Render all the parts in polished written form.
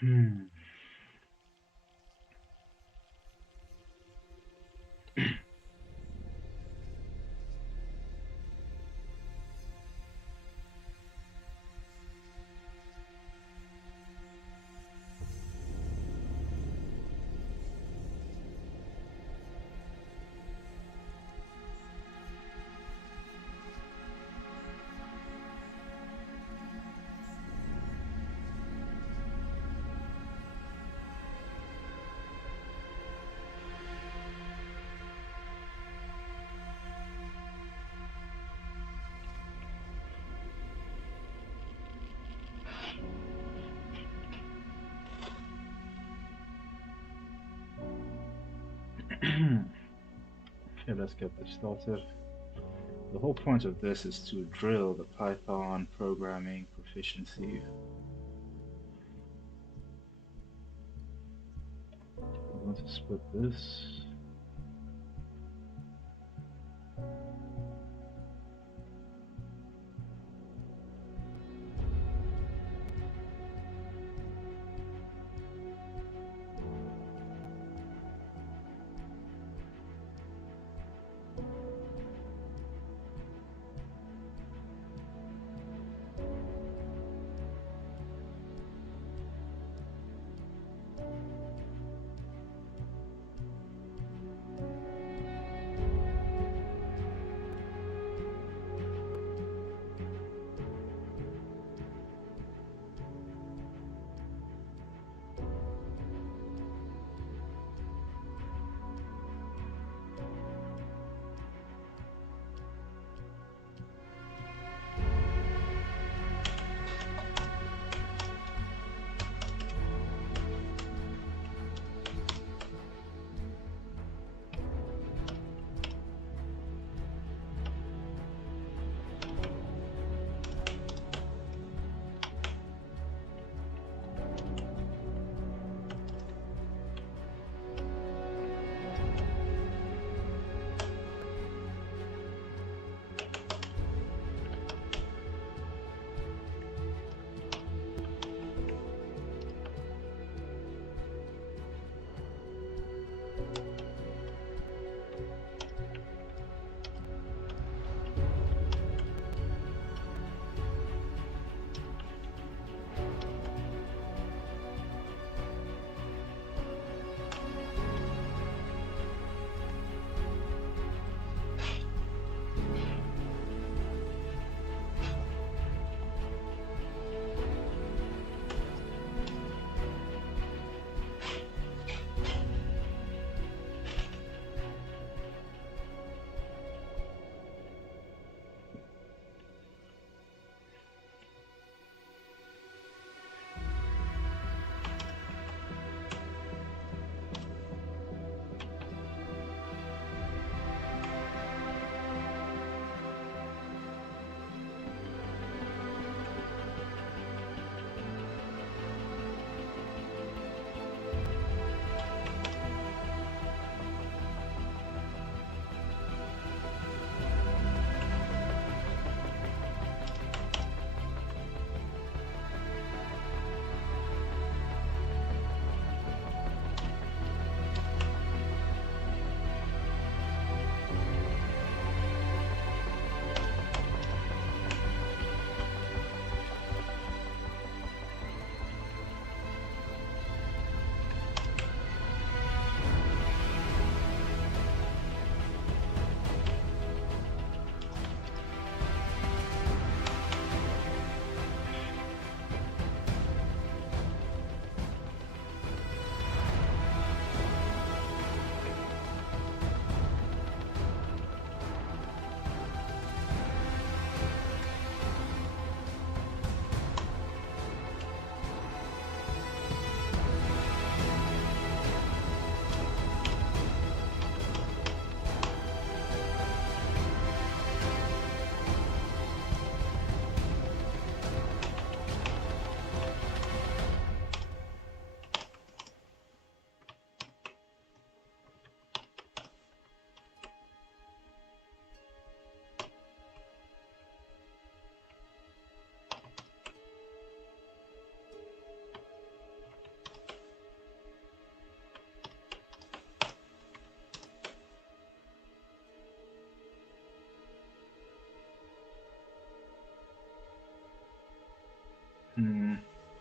Hmm. Okay, let's get this started. The whole point of this is to drill the Python programming proficiency. I'm going to split this.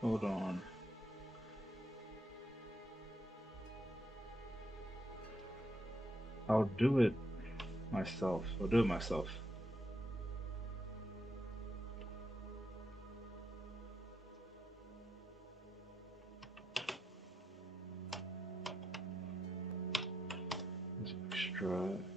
Hold on. I'll do it myself. I'll do it myself. Let's extract.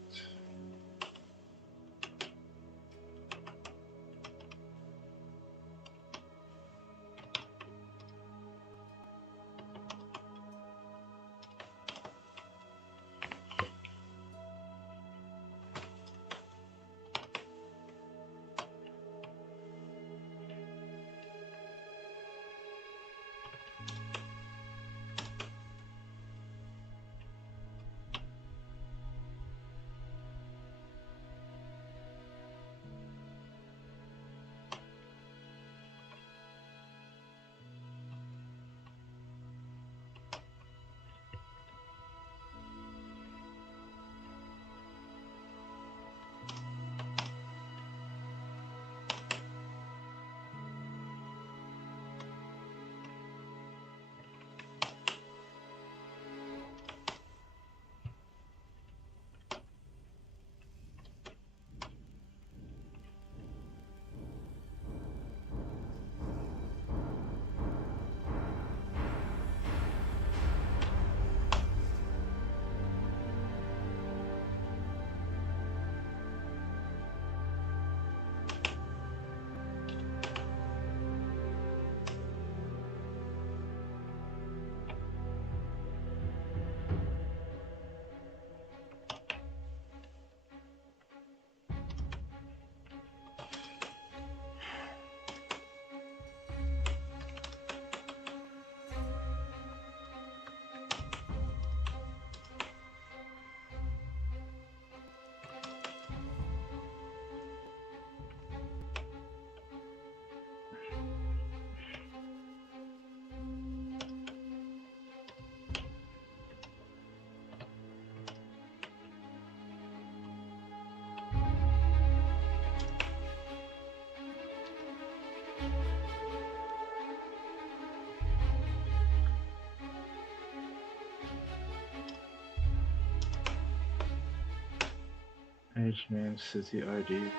Age, name, city ID.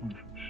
Function.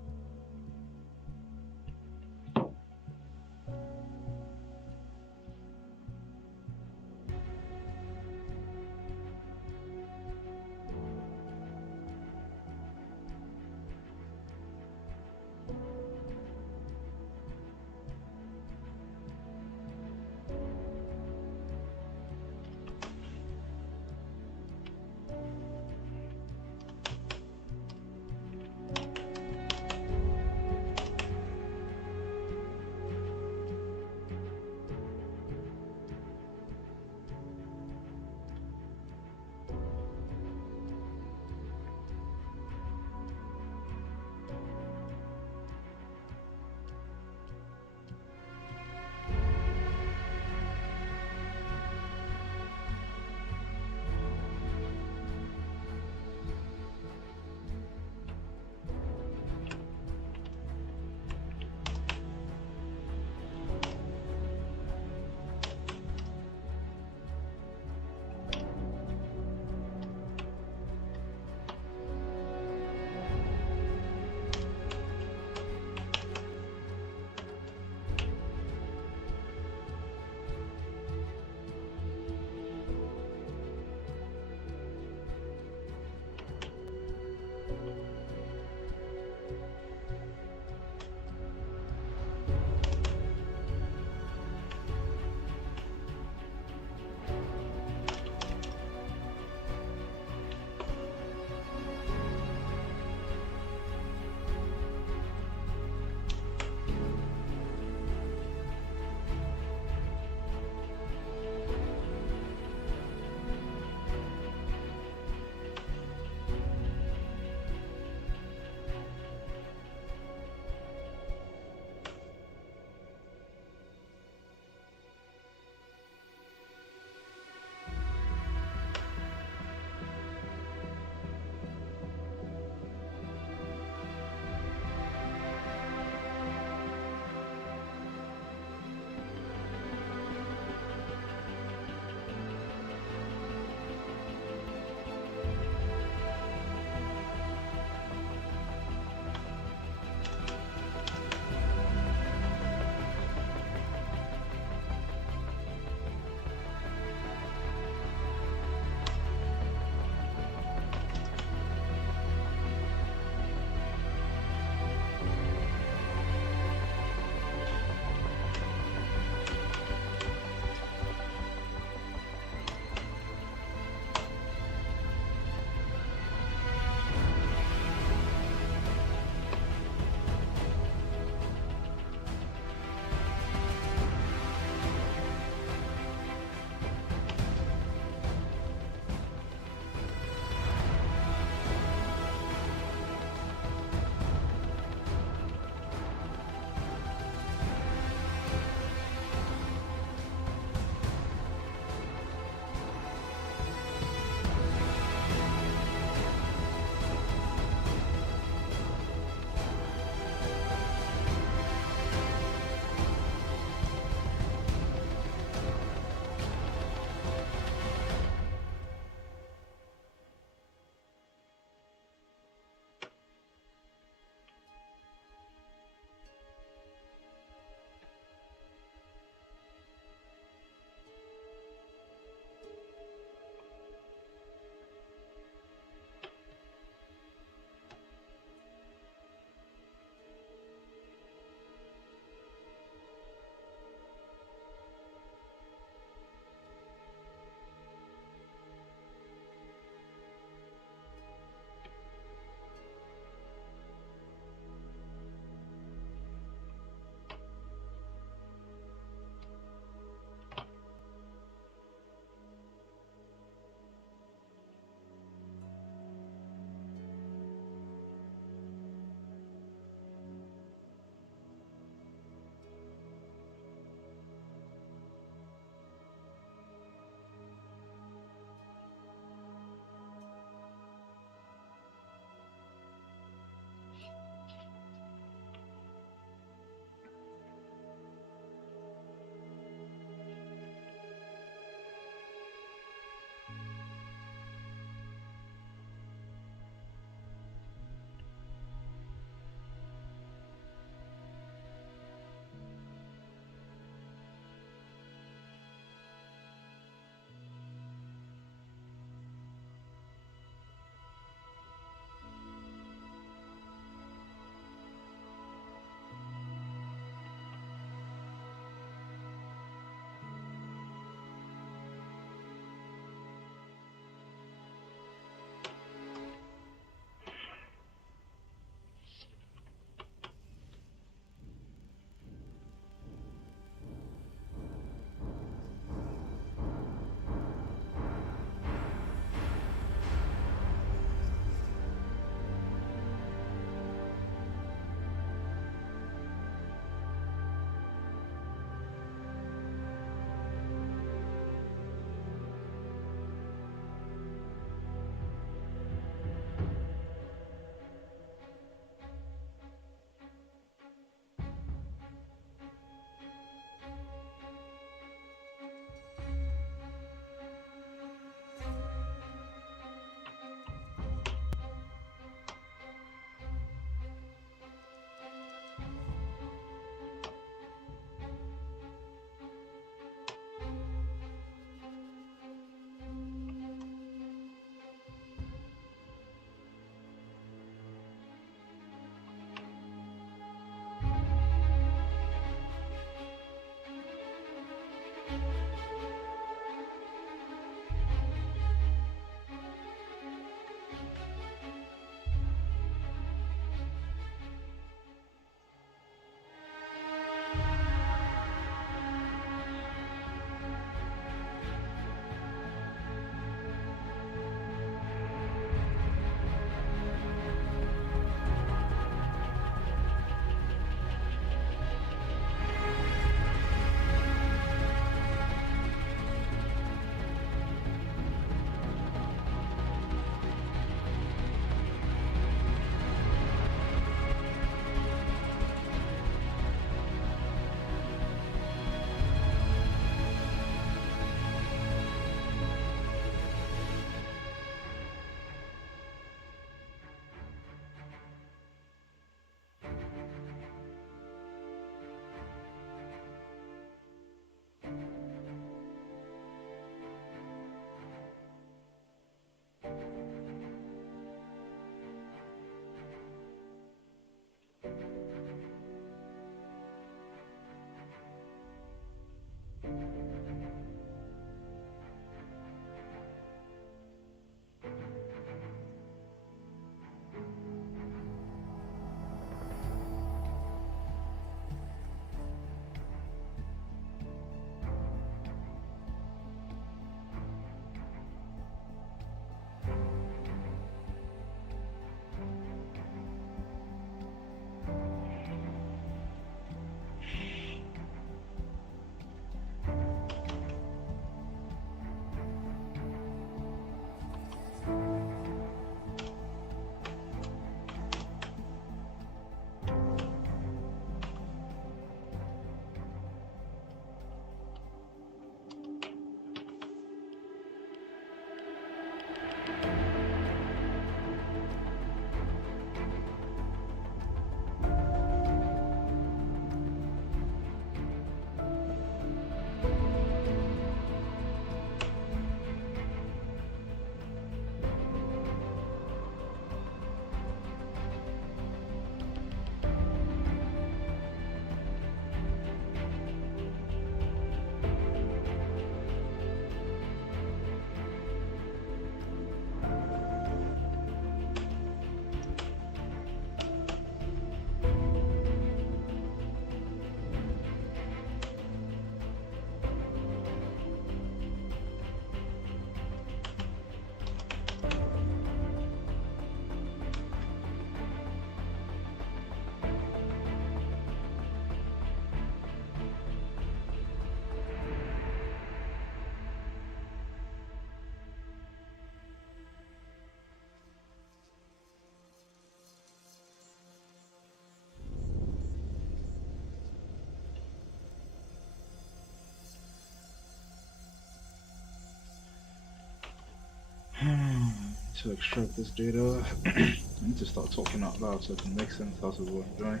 to extract this data. I need to start talking out loud so it can make sense out of what I'm doing.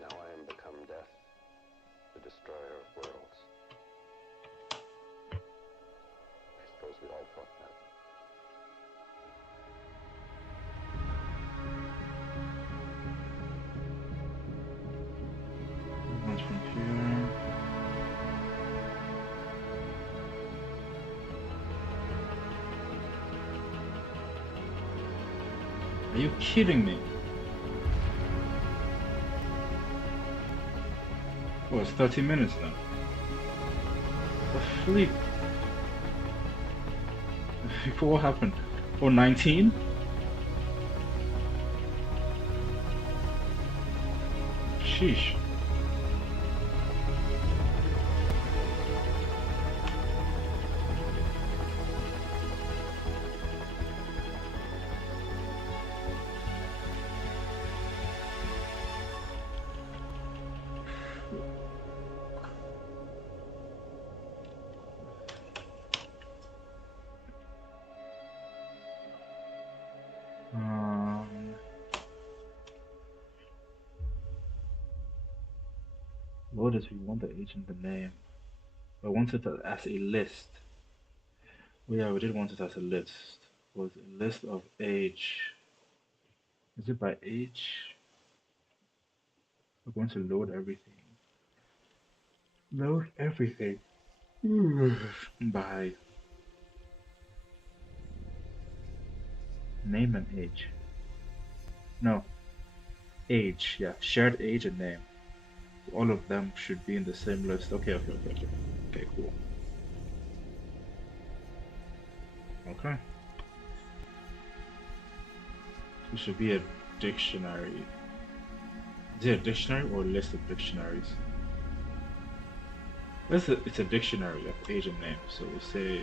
Now I am become death, the destroyer of worlds. I suppose we all thought that. One's from here. Are you kidding me? Oh, it's 30 minutes now. The fleet. What happened? Oh, 19? Sheesh. What does we want the agent the name? I wanted it as a list. Oh yeah, we did want it as a list. Was a list of age. Is it by age? We're going to load everything. Load everything. By name and age. No, age. Yeah, shared age and name. All of them should be in the same list. Okay, okay, okay, okay. Okay, cool. Okay. It should be a dictionary. Is it a dictionary or a list of dictionaries? It's a dictionary of age and name. So we'll say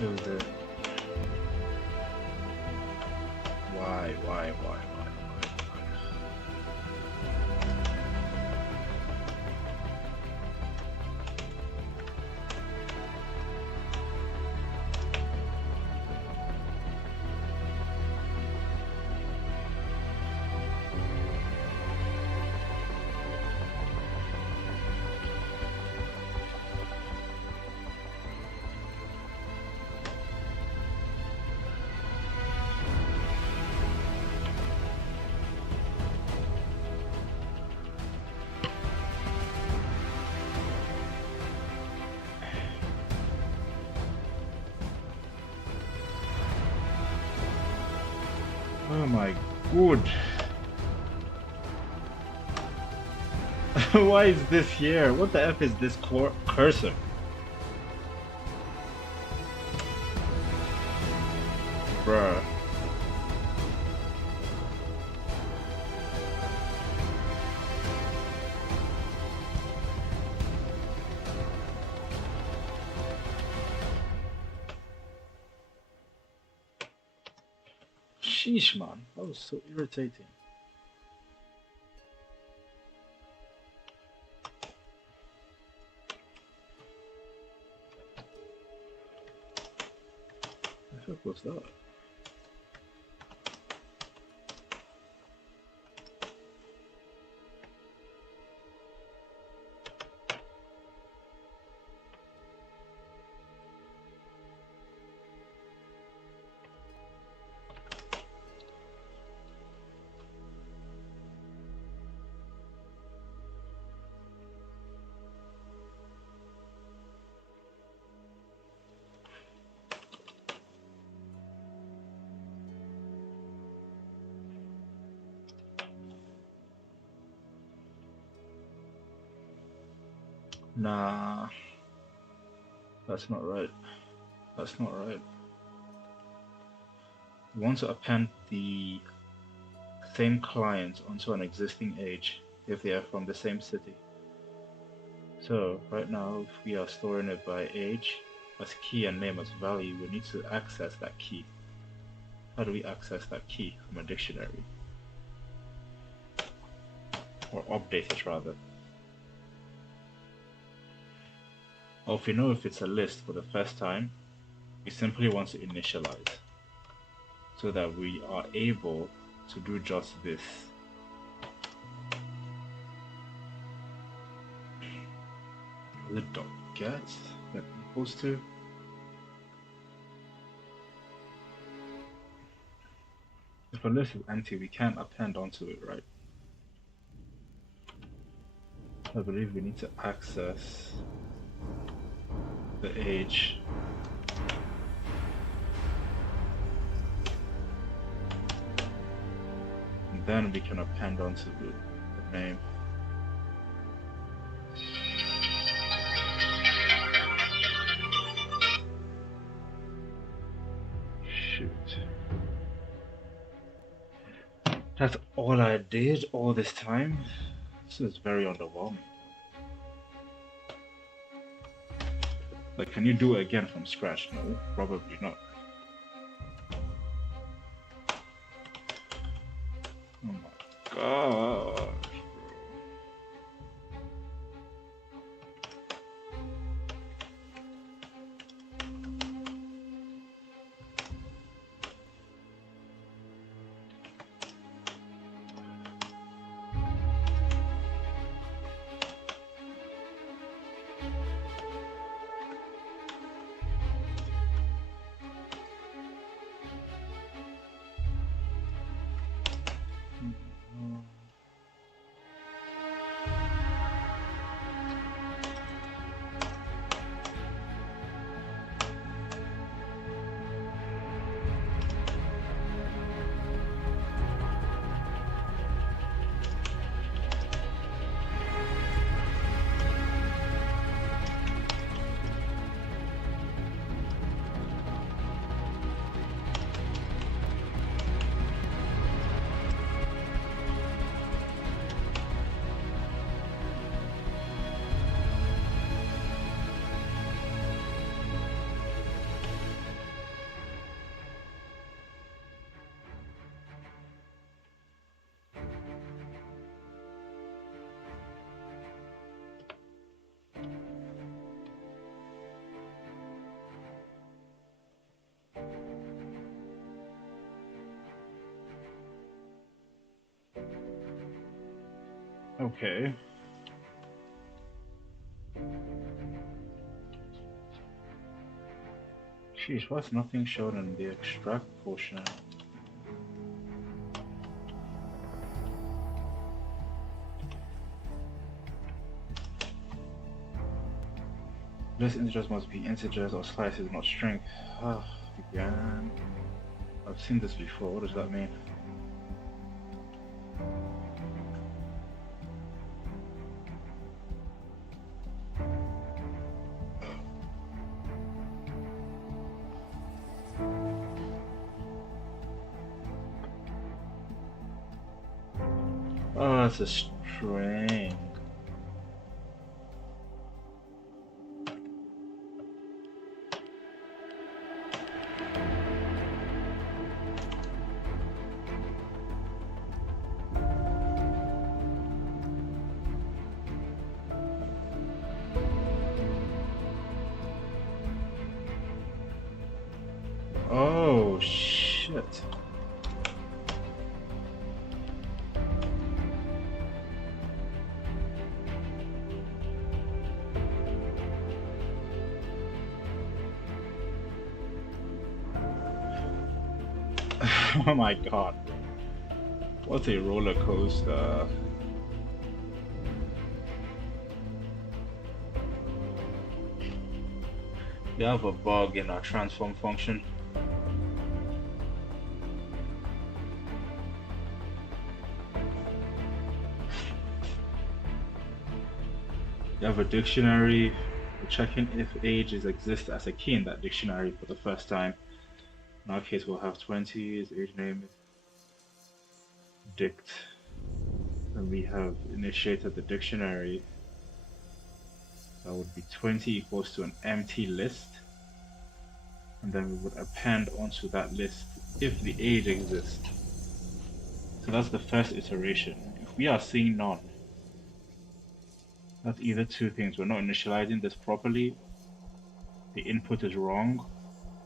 It was there. Why? Oh my good. Why is this here? What the F is this cursor? Bruh. Sheesh, man. That was so irritating. The fuck was that? Nah, that's not right. That's not right. We want to append the same client onto an existing age if they are from the same city. So right now, if we are storing it by age as key and name as value, we need to access that key. How do we access that key from a dictionary? Or update it rather. Or if we know if it's a list for the first time, we simply want to initialize so that we are able to do just this. The dot get that equals to. If a list is empty, we can't append onto it, right? I believe we need to access the age. And then we can append onto the name. Shoot. That's all I did all this time? This is very underwhelming. Like, can you do it again from scratch? No, probably not. Oh my god. Okay. Sheesh, what's nothing shown in the extract portion? List integers must be integers or slices, not string. Ah, began. I've seen this before. What does that mean? Oh, it's a string. Oh, shit. Oh my god. What a roller coaster. We have a bug in our transform function. We have a dictionary. We're checking if ages exist as a key in that dictionary for the first time. In our case, we'll have 20 as age name dict. And we have initiated the dictionary. That would be 20 equals to an empty list. And then we would append onto that list if the age exists. So that's the first iteration. If we are seeing none, that's either two things. We're not initializing this properly. The input is wrong.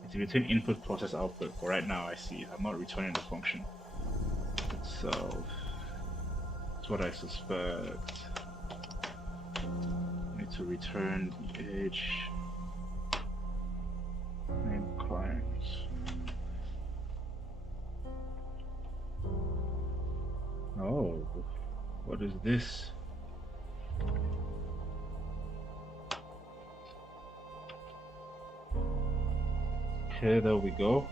It's between input process output. But right now I see I'm not returning the function. So that's what I suspect. I need to return the age name clients. Oh, what is this? Okay, there we go.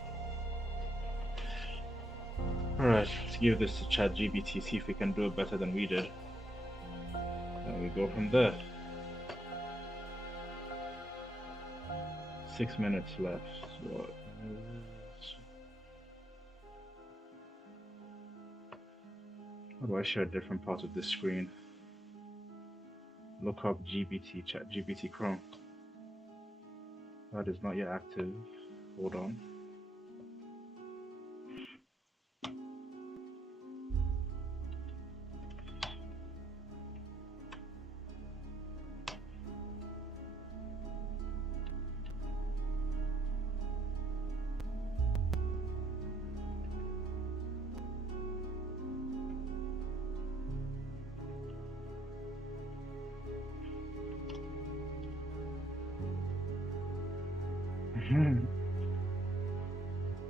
Alright, let's give this to ChatGPT, see if we can do it better than we did. Then we go from there. 6 minutes left. So, how do I share different parts of this screen? Look up GPT, ChatGPT Chrome. That is not yet active. Hold on.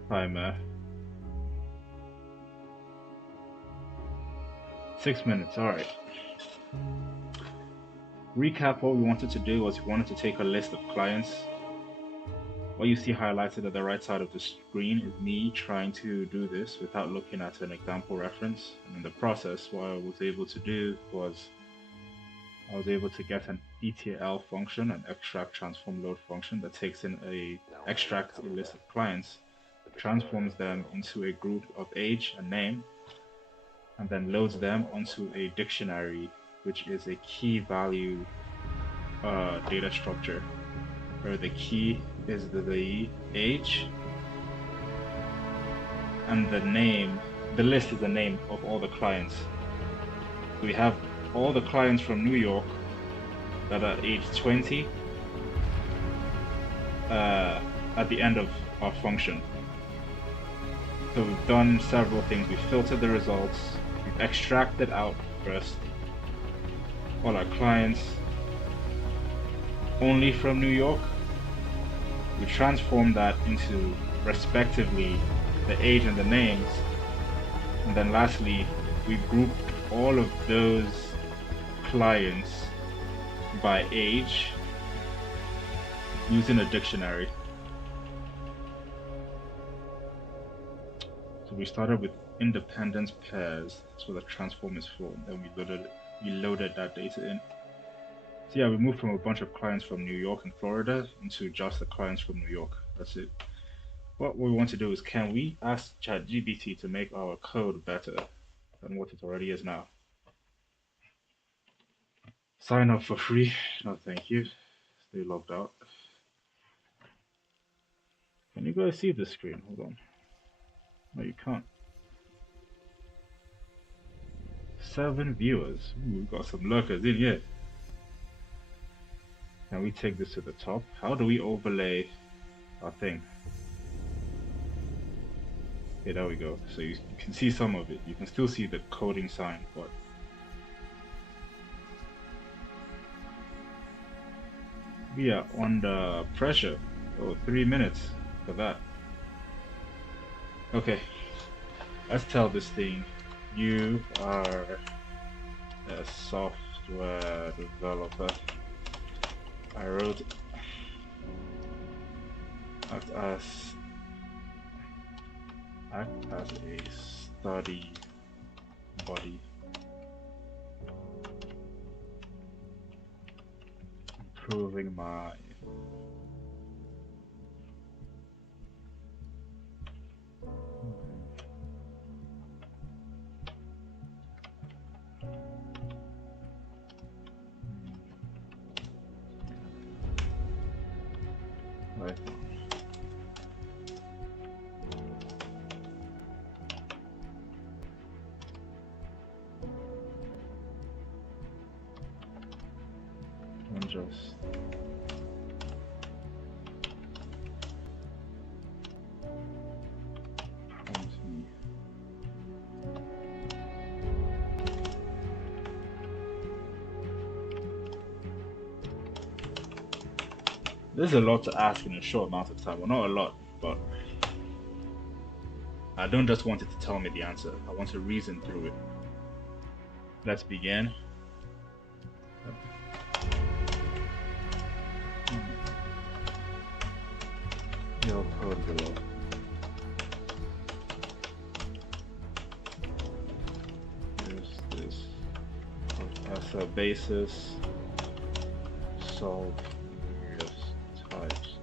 Hi, man. 6 minutes, alright. Recap, what we wanted to do was we wanted to take a list of clients. What you see highlighted at the right side of the screen is me trying to do this without looking at an example reference. And in the process, what I was able to do was I was able to get an ETL function, an extract transform load function that takes in extracts a list of clients, transforms them into a group of age and name, and then loads them onto a dictionary, which is a key value data structure, where the key is the age, and the name, the list is the name of all the clients. We have all the clients from New York that are age 20 at the end of our function. So we've done several things. We've filtered the results, we've extracted out first, all our clients only from New York. We transform that into respectively the age and the names. And then lastly, we group all of those clients by age using a dictionary. So we started with independence pairs, that's what the transform is for. Then we loaded that data in. So yeah, we moved from a bunch of clients from New York and Florida into just the clients from New York. That's it. What we want to do is, can we ask ChatGPT to make our code better than what it already is now? Sign up for free. No, thank you. Stay logged out. Can you guys see this screen? Hold on. No, you can't. 7 viewers. Ooh, we've got some lurkers in here. Can we take this to the top? How do we overlay our thing? Okay, there we go. So you can see some of it. You can still see the coding sign, but we are under pressure. Oh, 3 minutes for that. Okay, let's tell this thing, you are a software developer. I wrote act as a study body, improving my life. And just prompt me. There's a lot to ask in a short amount of time. Well, not a lot, but I don't just want it to tell me the answer. I want to reason through it. Let's begin. Your code below. Use this as a basis. Solve various types.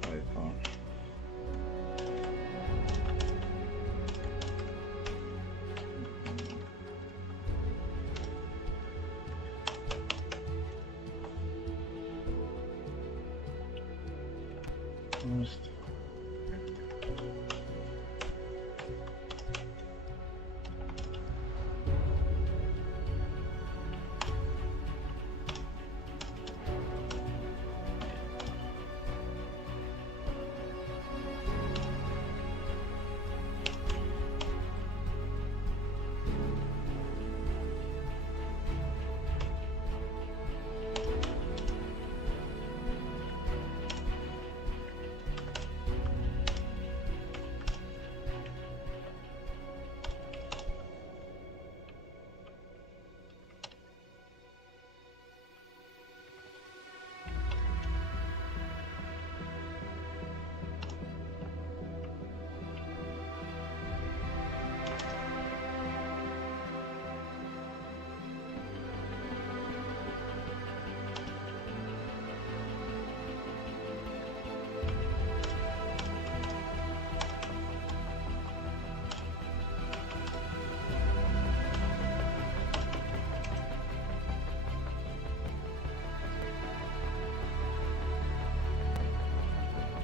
Python. First.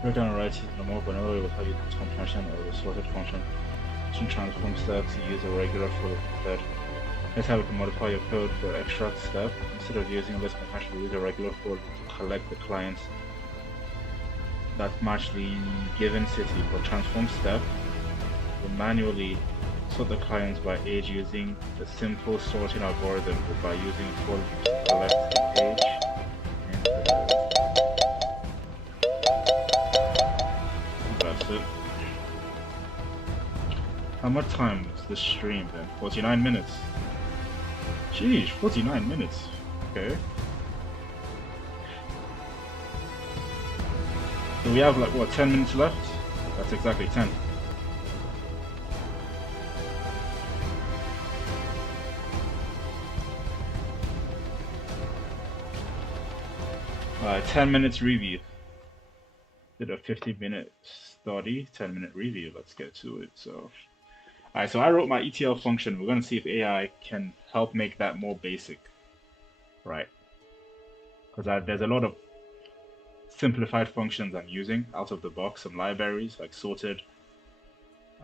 Break down right is the more vulnerable with how you transform function or the sorted function. To transform step to use a regular for instead. Let's have it modify your code for extract step. Instead of using list function, we use a regular for to collect the clients that match the given city. For transform step, we manually sort the clients by age using the simple sorting algorithm or by using for loop to collect the age and that's it. How much time is this stream then? 49 minutes. Sheesh, 49 minutes. Okay. So we have like what, 10 minutes left? That's exactly 10. Alright, 10 minutes review. Did a 50-minute study, 10-minute review. Let's get to it. So, alright, so I wrote my ETL function. We're going to see if AI can help make that more basic, right? Because there's a lot of simplified functions I'm using out of the box, some libraries like sorted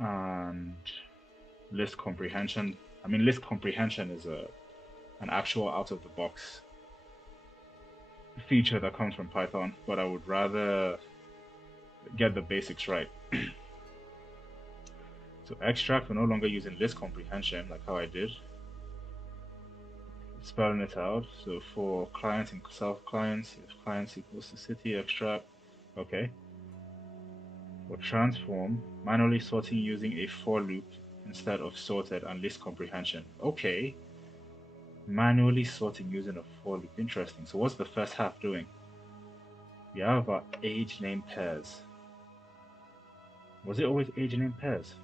and list comprehension. I mean, list comprehension is an actual out of the box feature that comes from Python, but I would rather get the basics right. So extract, we're no longer using list comprehension like how I did. Spelling it out. So for clients and self-clients, if clients equals to city, extract. Okay. For transform, manually sorting using a for loop instead of sorted and list comprehension. Okay. Manually sorting using a for loop. Interesting. So what's the first half doing? We have our age name pairs. Was it always age name pairs?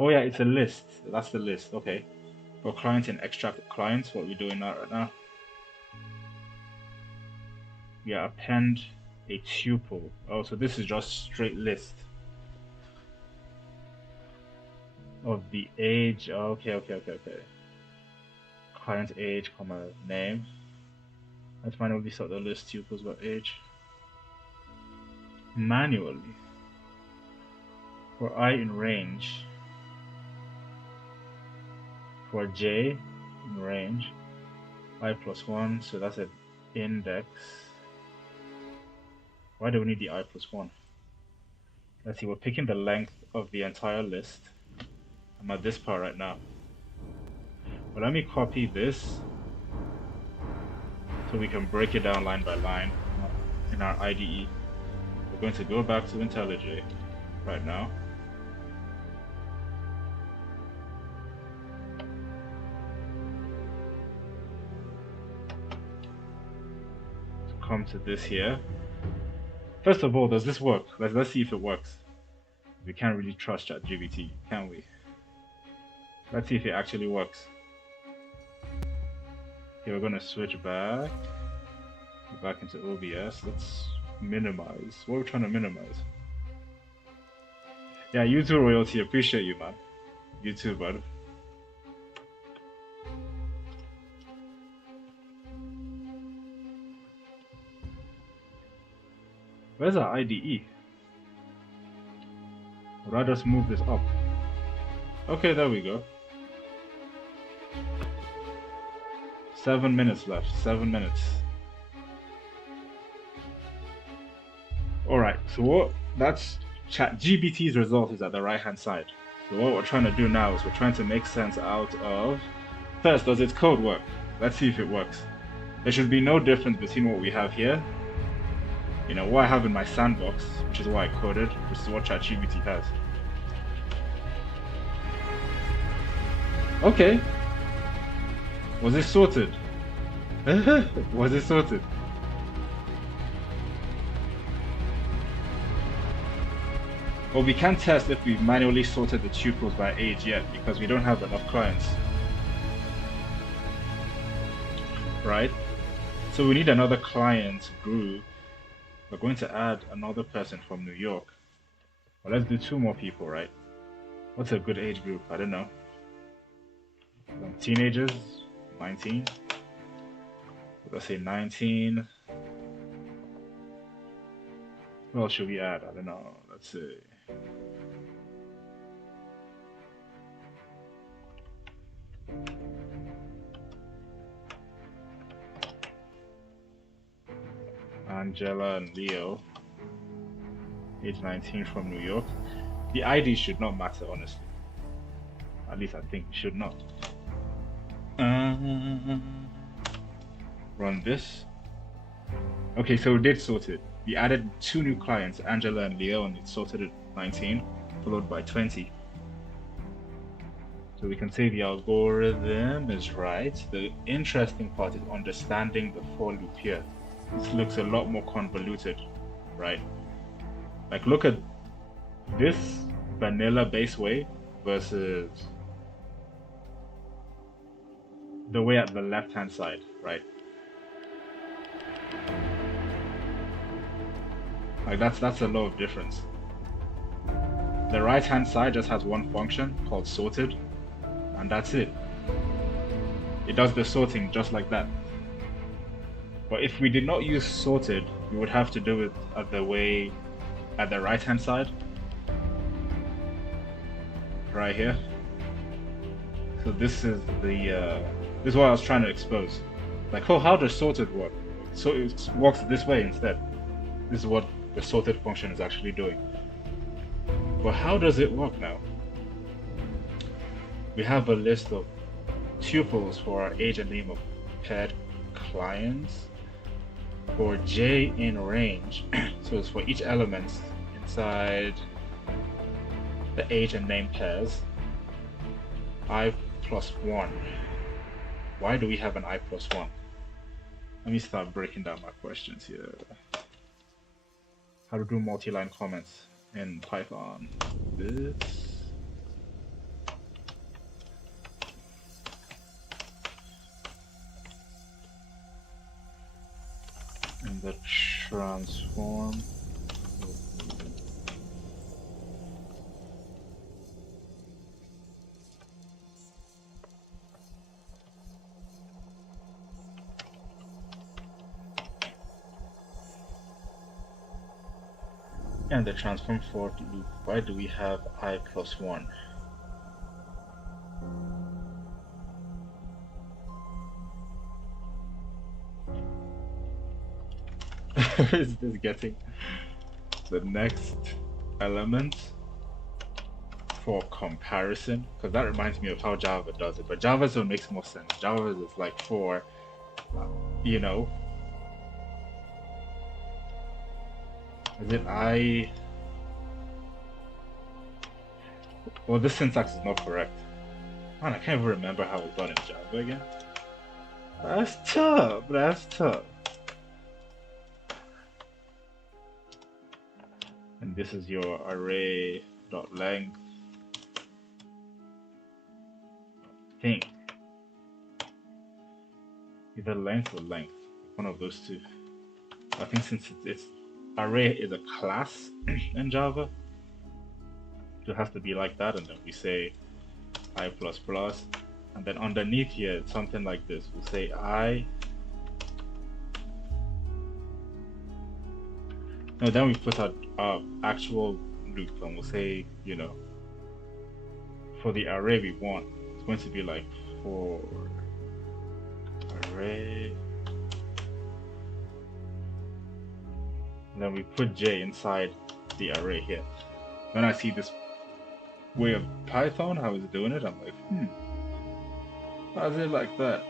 Oh yeah, it's a list. That's the list. Okay. For clients and extract clients, what we're doing right now. Yeah, append a tuple. Oh, so this is just straight list of the age. Okay. Client age, comma name. Let's manually sort the list tuples by age. Manually. For I in range. For j in range, I plus 1, so that's an index. Why do we need the I plus 1? Let's see, we're picking the length of the entire list. I'm at this part right now. But let me copy this so we can break it down line by line in our IDE. We're going to go back to IntelliJ right now. Come to this here. First of all, does this work? Let's see if it works. We can't really trust ChatGPT, can we? Let's see if it actually works. Okay, we're gonna switch back into OBS. Let's minimize. What are we trying to minimize? Yeah, YouTube royalty. Appreciate you, man. You too, bud. Where's our IDE? Would I just move this up? Okay, there we go. 7 minutes left. 7 minutes. Alright, so what that's ChatGPT's result is at the right hand side. So what we're trying to do now is we're trying to make sense out of, first, does its code work? Let's see if it works. There should be no difference between what we have here, you know, what I have in my sandbox, which is what I coded, versus what ChatGPT has. Okay. Was it sorted? Was it sorted? Well, we can't test if we've manually sorted the tuples by age yet because we don't have enough clients. Right? So we need another client group. We're going to add another person from New York. Well, let's do 2 more people, right? What's a good age group? I don't know. Teenagers, 19. Let's say 19. What else should we add? I don't know. Let's see. Angela and Leo, age 19 from New York. The ID should not matter, honestly. At least I think it should not. Run this. Okay, so we did sort it. We added 2 new clients, Angela and Leo, and it sorted at 19, followed by 20. So we can say the algorithm is right. The interesting part is understanding the for loop here. This looks a lot more convoluted, right? Like, look at this vanilla base way versus the way at the left-hand side, right? Like, that's a lot of difference. The right-hand side just has one function called sorted, and that's it. It does the sorting just like that. But if we did not use sorted, we would have to do it at the way at the right-hand side, right here. So this is the this is what I was trying to expose. Like, oh, how does sorted work? So it works this way instead. This is what the sorted function is actually doing. But how does it work now? We have a list of tuples for our age and name of paired clients. For j in range, so it's for each element inside the age and name pairs, I plus 1. Why do we have an I plus 1? Let me start breaking down my questions here. How to do multi-line comments in Python. This. And the transform. And the transform for loop. Why do we have I plus 1? Is this getting the next element for comparison? Because that reminds me of how Java does it. But Java's one makes more sense. Java is like for, you know, is it I? Well, this syntax is not correct. Man, I can't even remember how it's done in Java again. That's tough. That's tough. And this is your array.length thing. Either length or length, one of those two. I think since it's array is a class in Java, it has to be like that, and then we say I++, and then underneath here it's something like this. We'll say I. No, then we put our actual loop, and we'll say, you know, for the array we want, it's going to be like for array. And then we put j inside the array here. When I see this way of Python, how it's doing it, I'm like, why is it like that?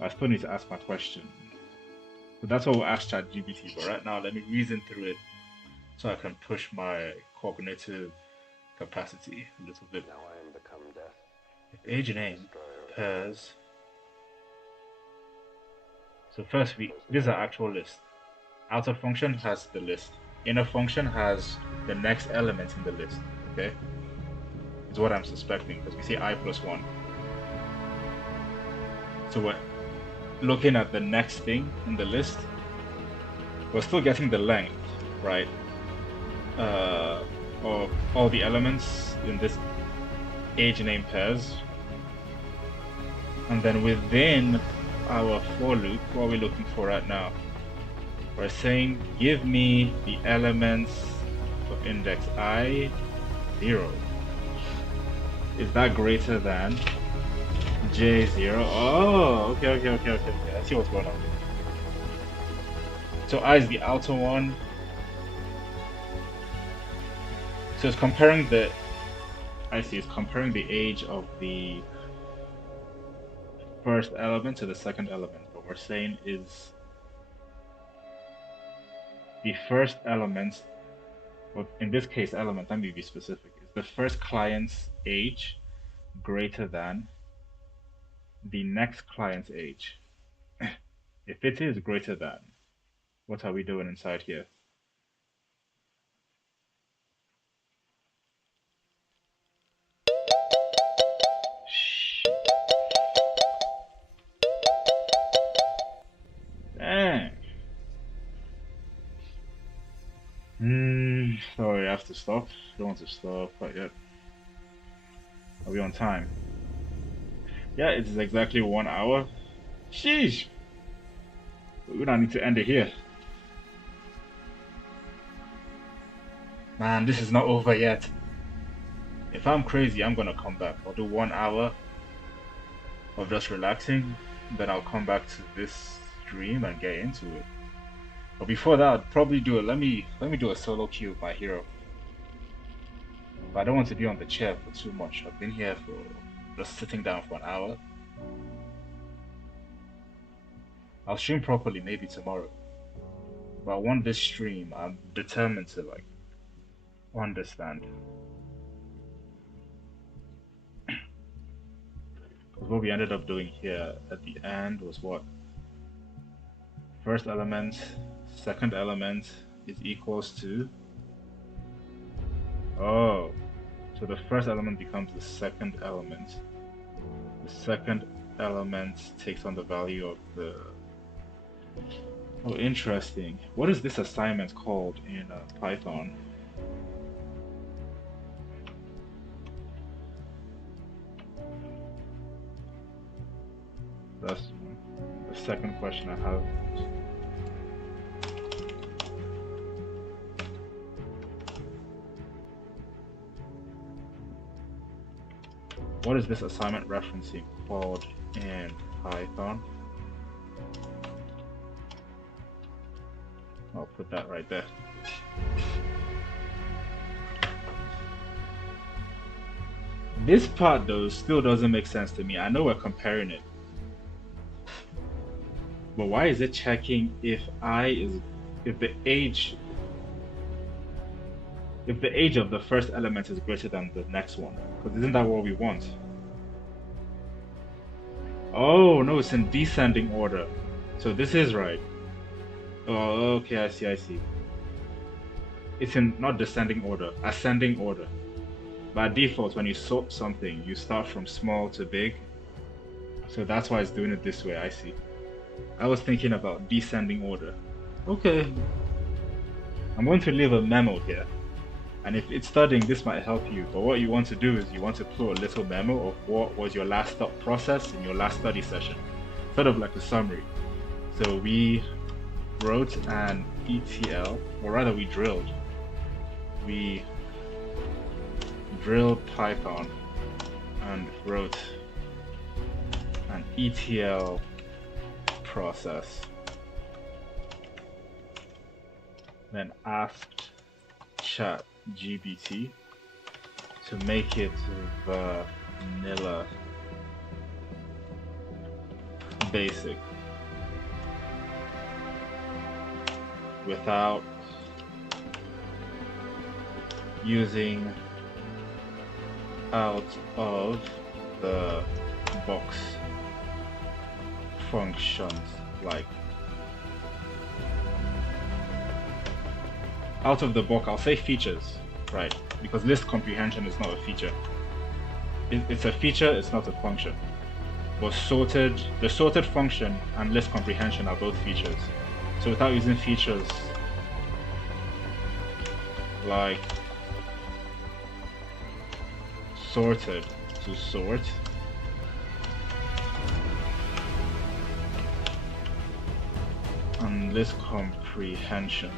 I still need to ask my question. But that's what we'll ask ChatGPT. But right now, let me reason through it so I can push my cognitive capacity a little bit. Now I am become death, If age and name destroyer of pairs. So first, this is our actual list. Outer function has the list. Inner function has the next element in the list. Okay, is what I'm suspecting, because we say I plus 1. So we're looking at the next thing in the list. We're still getting the length, right? Of all the elements in this age name pairs. And then within our for loop, what are we looking for right now? We're saying, give me the elements of index I 0. Is that greater than J0? Oh, okay. I see what's going on here. So I is the outer one. So it's comparing the, I see, it's comparing the age of the first element to the second element. What we're saying is the first element, well, in this case, element, let me be specific, is the first client's age greater than the next client's age? If it is greater than, what are we doing inside here? Shit. Dang. Sorry, I have to stop. Don't want to stop quite yet. Are we on time? Yeah, it is exactly 1 hour. Sheesh. We don't need to end it here. Man, this is not over yet. If I'm crazy, I'm gonna come back. I'll do 1 hour of just relaxing, then I'll come back to this stream and get into it. But before that, I'd probably do it. Let me do a solo queue with my hero. But I don't want to be on the chair for too much. I've been here for just sitting down for an hour. I'll stream properly maybe tomorrow. But I want this stream. I'm determined to like understand. Because what we ended up doing here at the end was what? First element, second element is equals to. Oh, so the first element becomes the second element. The second element takes on the value of the. Oh, interesting. What is this assignment called in Python? That's the second question I have. What is this assignment referencing called in Python? I'll put that right there. This part though still doesn't make sense to me. I know we're comparing it. But why is it checking if the age of the first element is greater than the next one? Because isn't that what we want? Oh no, it's in descending order. So this is right. Oh, okay, I see. It's in not descending order, ascending order. By default, when you sort something, you start from small to big. So that's why it's doing it this way, I see. I was thinking about descending order. Okay. I'm going to leave a memo here. And if it's studying, this might help you. But what you want to do is you want to put a little memo of what was your last thought process in your last study session. Sort of like a summary. So we wrote an ETL, or rather we drilled. We drilled Python and wrote an ETL process. Then asked ChatGPT to make it vanilla basic without using out of the box functions, like out of the box, I'll say features, right? Because list comprehension is not a feature. It's a feature, it's not a function. But the sorted function and list comprehension are both features. So without using features like sorted to sort, and list comprehension,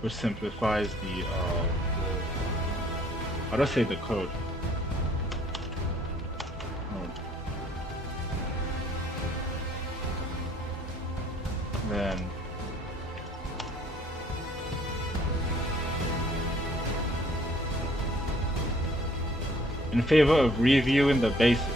which simplifies the how do I say the code? then in favor of reviewing the basics.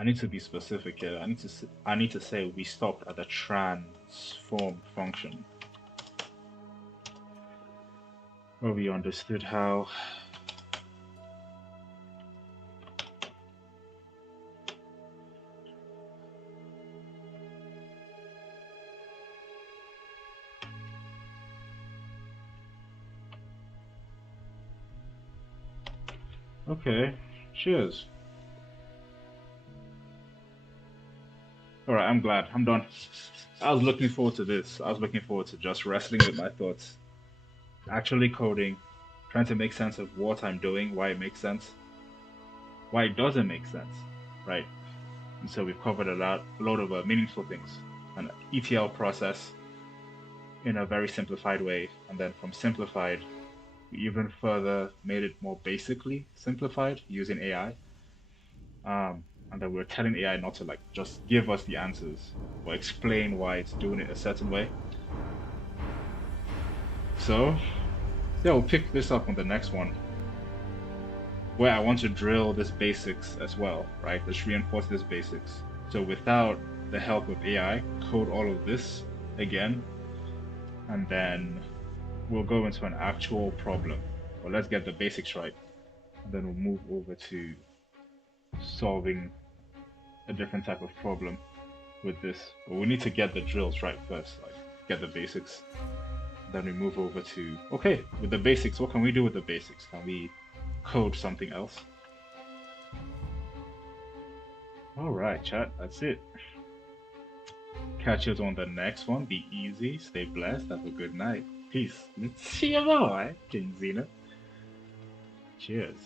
I need to be specific here. I need to say we stopped at the transform function, where we understood how okay, cheers. Alright, I'm glad. I'm done. I was looking forward to this. I was looking forward to just wrestling with my thoughts. Actually coding, trying to make sense of what I'm doing, why it makes sense, why it doesn't make sense, right? And so we've covered a lot of meaningful things. An ETL process in a very simplified way, and then from simplified, we even further made it more basically simplified using AI. And then we're telling AI not to like just give us the answers or explain why it's doing it a certain way. So yeah, we'll pick this up on the next one, where I want to drill this basics as well, right? Let's reinforce this basics. So without the help of AI, code all of this again, and then we'll go into an actual problem. Well, let's get the basics right, and then we'll move over to solving a different type of problem with this. But we need to get the drills right first, like get the basics. Then we move over to, okay, with the basics, what can we do with the basics? Can we code something else? Alright, chat, that's it. Catch you on the next one. Be easy, stay blessed, have a good night. Peace. See you tomorrow, King Xena. Cheers.